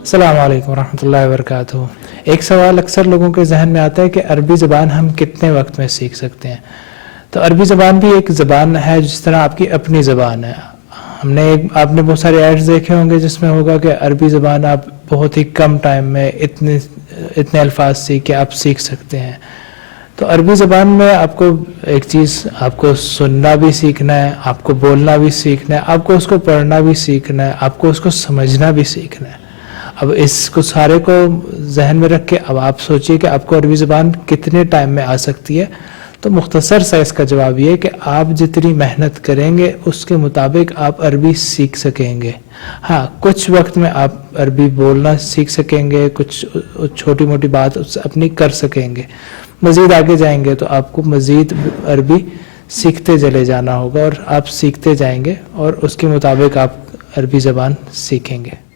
السلام علیکم ورحمۃ اللہ وبرکاتہ۔ ایک سوال اکثر لوگوں کے ذہن میں آتا ہے کہ عربی زبان ہم کتنے وقت میں سیکھ سکتے ہیں؟ تو عربی زبان بھی ایک زبان ہے جس طرح آپ کی اپنی زبان ہے۔ آپ نے بہت سارے ایڈز دیکھے ہوں گے جس میں ہوگا کہ عربی زبان آپ بہت ہی کم ٹائم میں اتنے الفاظ سیکھ کے آپ سیکھ سکتے ہیں۔ تو عربی زبان میں آپ کو ایک چیز، آپ کو سننا بھی سیکھنا ہے، آپ کو بولنا بھی سیکھنا ہے، آپ کو اس کو پڑھنا بھی سیکھنا ہے، آپ کو اس کو سمجھنا بھی سیکھنا ہے۔ اب اس کو سارے کو ذہن میں رکھ کے اب آپ سوچئے کہ آپ کو عربی زبان کتنے ٹائم میں آ سکتی ہے۔ تو مختصر سا اس کا جواب یہ ہے کہ آپ جتنی محنت کریں گے اس کے مطابق آپ عربی سیکھ سکیں گے۔ ہاں، کچھ وقت میں آپ عربی بولنا سیکھ سکیں گے، کچھ چھوٹی موٹی بات اپنی کر سکیں گے۔ مزید آگے جائیں گے تو آپ کو مزید عربی سیکھتے چلے جانا ہوگا، اور آپ سیکھتے جائیں گے اور اس کے مطابق آپ عربی زبان سیکھیں گے۔